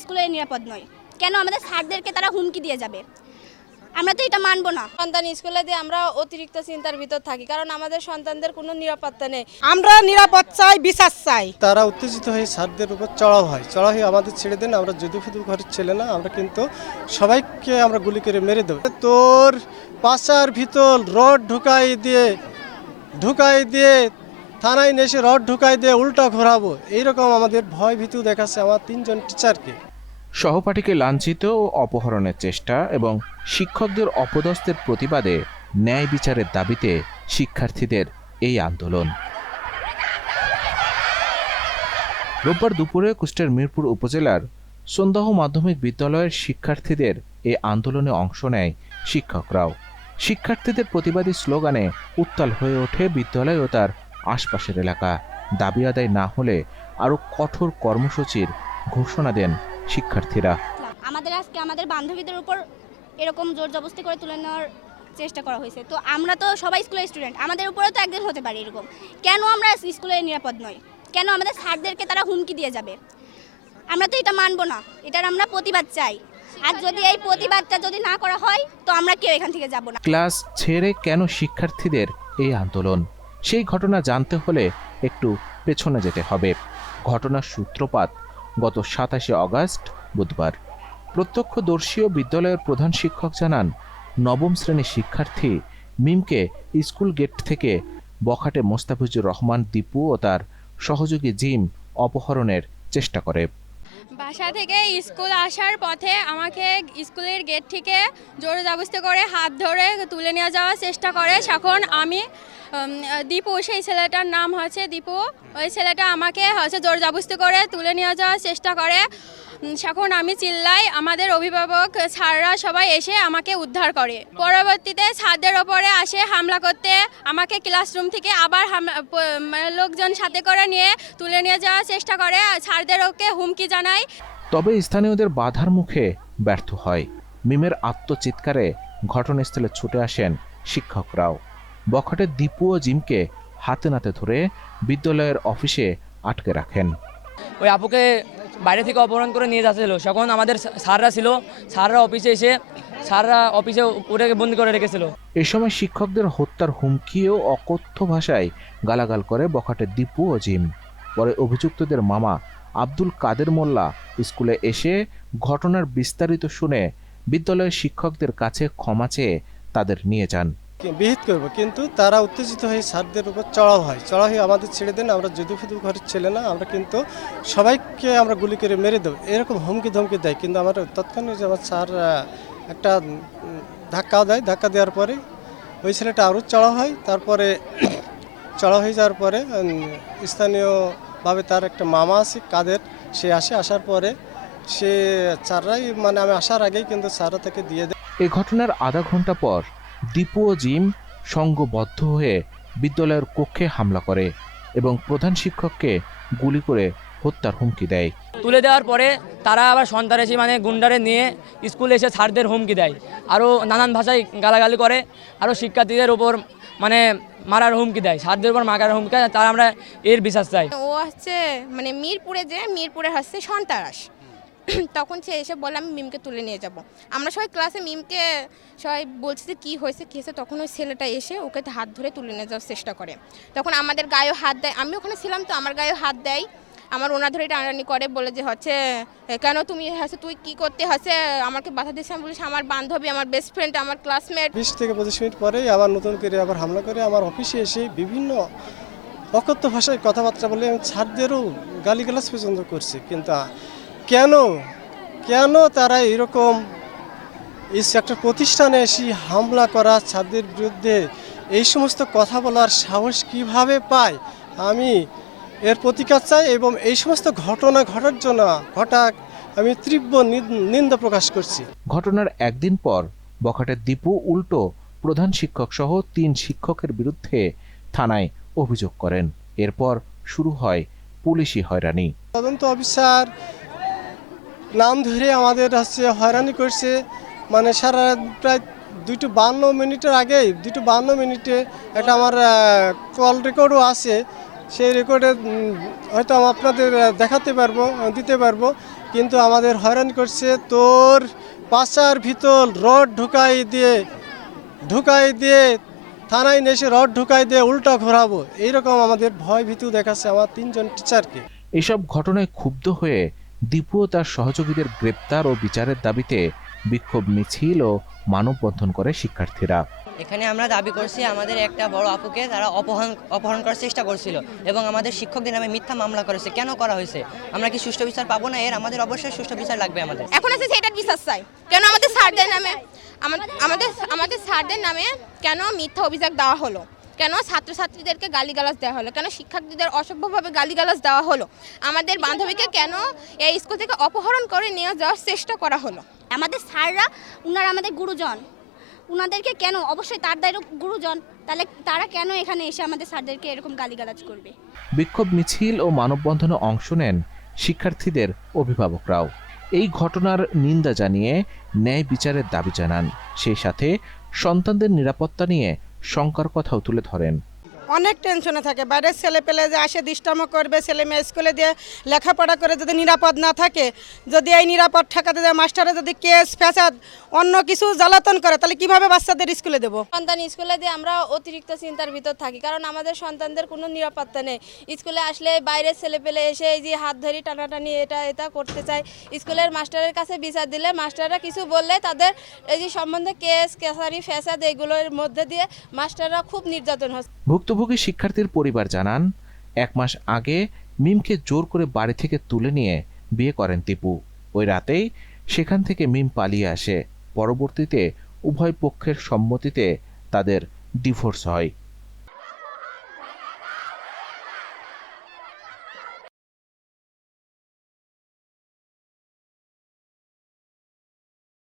স্কুলে নিরাপদ নয়। কেন? আমাদের স্যারদেরকে তারা হুমকি দিয়ে যাবে। আমরা তো এটা মানবো না। সন্তান স্কুলে দিয়ে আমরা অতিরিক্ত চিন্তার ভিতর থাকি কারণ আমাদের সন্তানদের কোনো নিরাপত্তা নেই। আমরা নিরাপদ চাই বিশ্বাস চাই। তারা উত্তেজিত হয়ে স্যারদের উপর চড়াও হয়। চড়াও হয়ে আমাদের ছেড়ে দেন আমরা যদু ফুদু ঘরের ছেলে না আমরা কিন্তু সবাইকে আমরা গুলি করে মেরে দেবো। তোর পাশার ভিতর রড ঢুকাই দিয়ে ঢুকাই দিয়ে থানায় নিয়ে এসে রড ঢুকাই দিয়ে উল্টা ঘোরাবো। এইরকম আমাদের ভয় ভীতিও দেখাচ্ছে আমার তিনজন টিচারকে। সহপাঠীকে লাঞ্ছিত ও অপহরণের চেষ্টা এবং শিক্ষকদের অপদস্থের প্রতিবাদে ন্যায় বিচারের দাবিতে শিক্ষার্থীদের এই আন্দোলন। রোববার দুপুরে কুষ্টের মিরপুর উপজেলার সন্দাহ মাধ্যমিক বিদ্যালয়ের শিক্ষার্থীদের এই আন্দোলনে অংশ নেয় শিক্ষকরাও। শিক্ষার্থীদের প্রতিবাদী স্লোগানে উত্তাল হয়ে ওঠে বিদ্যালয় ও তার আশপাশের এলাকা। দাবি আদায় না হলে আরও কঠোর কর্মসূচির ঘোষণা দেন শিক্ষার্থীরা। আমাদের আজকে আমাদের বান্ধবীদের উপর এরকম জোর জবস্তি করে তুলে নেওয়ার চেষ্টা করা হয়েছে। তো আমরা তো সবাই স্কুলের স্টুডেন্ট আমাদের উপরেও তো একদিন হতে পারে এরকম। কেন আমরা স্কুলে নিরাপদ নয় কেন আমাদের স্যারদেরকে তারা হুমকি দিয়ে যাবে? আমরা তো এটা মানবো না এটার আমরা প্রতিবাদ চাই। আর যদি এই প্রতিবাদটা যদি না করা হয় তো আমরা কেউ এখান থেকে যাব না। ক্লাস ছেড়ে কেন শিক্ষার্থীদের এই আন্দোলন? সেই ঘটনা জানতে হলে একটু পেছনে যেতে হবে। ঘটনার সূত্রপাত গত সাতাশে অগাস্ট, বুধবার। প্রত্যক্ষদর্শী ও বিদ্যালয়ের প্রধান শিক্ষক জানান, নবম শ্রেণির শিক্ষার্থী মিমকে স্কুল গেট থেকে বখাটে মোস্তাফিজুর রহমান, দীপু ও তার সহযোগী জিম অপহরণের চেষ্টা করে। বাসা থেকে স্কুল আসার পথে আমাকে স্কুলের গেট থেকে জোর জবস্তি করে হাত ধরে তুলে নিয়ে যাওয়ার চেষ্টা করে। তখন আমি দীপু, সেই ছেলেটার নাম হচ্ছে দীপু। ওই ছেলেটা আমাকে হচ্ছে জোর জবস্তি করে তুলে নিয়ে যাওয়ার চেষ্টা করে। তখন আমি চিল্লাই আমাদের অভিভাবক স্যাররা সবাই এসে আমাকে উদ্ধার করে। পরবর্তীতে ছাদের ওপরে আসে হামলা করতে আমাকে ক্লাসরুম থেকে আবার মানে লোকজন সাথে করে নিয়ে তুলে নিয়ে যাওয়ার চেষ্টা করে স্যারদের ওকে হুমকি জানায়। তবে স্থানীয়দের বাধার মুখে ব্যর্থ হয়। মিমের আত্মচিৎকারে ঘটনাস্থলে ছুটে আসেন শিক্ষকরাও। বখাটের দীপু ও জিমকে হাতে নাতে ধরে বিদ্যালয়ের অফিসে আটকে রাখেন। ওই আপুকে বাইরে থেকে অপহরণ করে নিয়ে যাচ্ছিল। তখন আমাদের স্যাররা ছিল, স্যাররা অফিসে এসে, স্যাররা অফিসে ওটাকে বন্দি করে রেখেছিল। এ সময় শিক্ষকদের হত্যার হুমকি ও অকথ্য ভাষায় গালাগাল করে বখাটে দীপু ও জিম। পরে অভিযুক্তদের মামা আব্দুল কাদের মোল্লা স্কুলে এসে ঘটনার বিস্তারিত শুনে বিদ্যালয়ের শিক্ষকদের কাছে ক্ষমা চেয়ে তাদের নিয়ে যান। বিহিত করব। কিন্তু তারা উত্তেজিত হয়ে স্যারদের উপর চড়াও হয়। চড়াও হয়ে আমাদের ছেড়ে দেন আমরা যদু ফুদু ঘরের ছেলে না আমরা কিন্তু সবাইকে আমরা গুলি করে মেরে দেবো। এরকম হুমকি ধমকি দেয়। কিন্তু আমার যে আমার স্যার একটা উম, ধাক্কা দেয়। ধাক্কা দেওয়ার পরে ওই ছেলেটা আরও চড়া হয়। তারপরে চড়া হয়ে যাওয়ার পরে স্থানীয়ভাবে তার একটা মামা আছে কাদের সে আসে। আসার পরে সে স্যাররাই মানে আমি আসার আগেই কিন্তু স্যাররা তাকে দিয়ে দেয়। এ ঘটনার আধা ঘণ্টা পর দীপু ও জিম সঙ্গবদ্ধ হয়ে বিদ্যালয়ের কক্ষে হামলা করে এবং প্রধান শিক্ষককে গুলি করে হত্যার হুমকি দেয়। তুলে দেওয়ার পরে তারা আবার সন্তানেসি মানে গুন্ডারে নিয়ে স্কুলে এসে স্যারদের হুমকি দেয়। আরও নানান ভাষায় গালাগালি করে আরও শিক্ষার্থীদের উপর মানে মারার হুমকি দেয় স্যারদের উপর মারার হুমকি দেয় তারা আমরা এর বিশ্বাস চাই। ও হচ্ছে মানে মিরপুরে যে মিরপুরে হচ্ছে সন্তারাস। তখন সে এসে বলে আমি মিমকে তুলে নিয়ে যাব। আমরা সবাই ক্লাসে মিমকে সবাই বলছি যে, কী হয়েছে কী হয়েছে? তখন ওই ছেলেটা এসে ওকে হাত ধরে তুলে নিয়ে যাওয়ার চেষ্টা করে। তখন আমাদের গায়েও হাত দেয়। আমি ওখানে ছিলাম তো, আমার গায়েও হাত দেয়। আমার ওনা ধরে টানাটানি করে, বলে যে, হচ্ছে কেন তুমি হচ্ছে, তুই কি করতে হচ্ছে? আমাকে বাধা দিচ্ছে আমি বলিস আমার বান্ধবী, আমার বেস্ট ফ্রেন্ড আমার ক্লাসমেট বিশ থেকে পঁচিশ মিনিট পরেই আবার নতুন করে আবার হামলা করে আমার অফিসে এসে বিভিন্ন অকথ্য ভাষায় কথাবার্তা বলে আমি ছাত্রদেরও গালিগালাজ পর্যন্ত করছি। কিন্তু কেন? কেন তারা এরকম এই একটা প্রতিষ্ঠানে এসে হামলা করা ছাত্রদের বিরুদ্ধে এই সমস্ত কথা বলার সাহস কীভাবে পায়? আমি এর প্রতিকার চাই এবং এই সমস্ত ঘটনা ঘটার জন্য ঘটাক আমি তীব্র নিন- নিন্দা প্রকাশ করছি। ঘটনার একদিন পর বখাটের দীপু উল্টো প্রধান শিক্ষক সহ তিন শিক্ষকের বিরুদ্ধে থানায় অভিযোগ করেন। এরপর শুরু হয় পুলিশি হয়রানি। তদন্ত অফিসার নাম ধরে আমাদের হচ্ছে হয়রানি করছে। মানে সারা প্রায় দুটো বান্ন মিনিটের আগেই দুটো বান্ন মিনিটে একটা আমার কল রেকর্ডও আছে। সেই রেকর্ডে হয়তো আমি আপনাদের দেখাতে পারব দিতে পারব। কিন্তু আমাদের হয়রান করছে তোর পাশার ভিতর রড ঢুকাই দিয়ে ঢুকাই দিয়ে, থানায় নিয়ে এসে রড ঢুকাই দিয়ে উল্টা ঘোরাবো। এইরকম আমাদের ভয় ভীতু দেখাচ্ছে আমার তিনজন টিচারকে এসব ঘটনায় ক্ষুব্ধ হয়ে দীপু ও তার সহযোগীদের গ্রেপ্তার ও বিচারের দাবিতে বিক্ষোভ মিছিল ও মানববন্ধন করে শিক্ষার্থীরা। এখানে আমরা দাবি করছি আমাদের একটা বড় আপুকে তারা অপহরণ অপহরণ করার চেষ্টা করছিল এবং আমাদের শিক্ষকদের নামে মিথ্যা মামলা করেছে। কেন করা হয়েছে? আমরা কি সুষ্ঠু বিচার পাবো না? এর আমাদের অবশ্যই সুষ্ঠু বিচার লাগবে আমাদের। এখন আছে সেটার বিশ্বাস চাই। কেন আমাদের স্যারদের নামে? আমা- আমাদের আমাদের স্যারদের নামে কেন মিথ্যা অভিযোগ দেওয়া হলো? কেন ছাত্রছাত্রীদেরকে গালিগালাজ দেওয়া হলো? কেন শিক্ষার্থীদের অসভ্যভাবে গালিগালাজ দেওয়া হলো? আমাদের বান্ধবীকে কেন এই স্কুল থেকে অপহরণ করে নিয়ে যাওয়ার চেষ্টা করা হলো? আমাদের স্যাররা উনারা আমাদের গুরুজন। উনাদেরকে কেন? অবশ্যই তার দায়ের গুরুজন। তাহলে তারা কেন এখানে এসে আমাদের স্যারদেরকে এরকম গালিগালাজ করবে? বিক্ষোভ মিছিল ও মানববন্ধনে অংশ নেন শিক্ষার্থীদের অভিভাবকরাও। এই ঘটনার নিন্দা জানিয়ে ন্যায় বিচারের দাবি জানান। সেই সাথে সন্তানদের নিরাপত্তা নিয়ে শঙ্কার কথাও তুলে ধরেন। অনেক টেনশনে থাকে। বাইরের ছেলে পেলে যে আসে ডিস্টার্ব করবে ছেলে মেয়ে স্কুলে দিয়ে লেখাপড়া করে যদি নিরাপদ না থাকে যদি এই নিরাপদ ঠেকাতে যায় মাস্টারে যদি কেস ফ্যাসাদ অন্য কিছু জ্বালাতন করে তাহলে কীভাবে বাচ্চাদের স্কুলে দেবো? সন্তান স্কুলে দিয়ে আমরা অতিরিক্ত চিন্তার ভিতর থাকি কারণ আমাদের সন্তানদের কোনো নিরাপত্তা নেই। স্কুলে আসলে বাইরের ছেলে পেলে এসে এই যে হাত ধরি টানাটানি এটা এটা করতে চায়। স্কুলের মাস্টারের কাছে বিচার দিলে মাস্টাররা কিছু বললে তাদের এই যে সম্বন্ধে কেস কেসারি ফ্যাসাদ এগুলোর মধ্যে দিয়ে মাস্টাররা খুব নির্যাতন হচ্ছে। ভুক্তভোগী শিক্ষার্থীর পরিবার জানান, এক মাস আগে মিমকে জোর করে বাড়ি থেকে তুলে নিয়ে বিয়ে করেন টিপু। ওই রাতেই সেখান থেকে মিম পালিয়ে আসে। পরবর্তীতে উভয় পক্ষের সম্মতিতে তাদের ডিভোর্স হয়।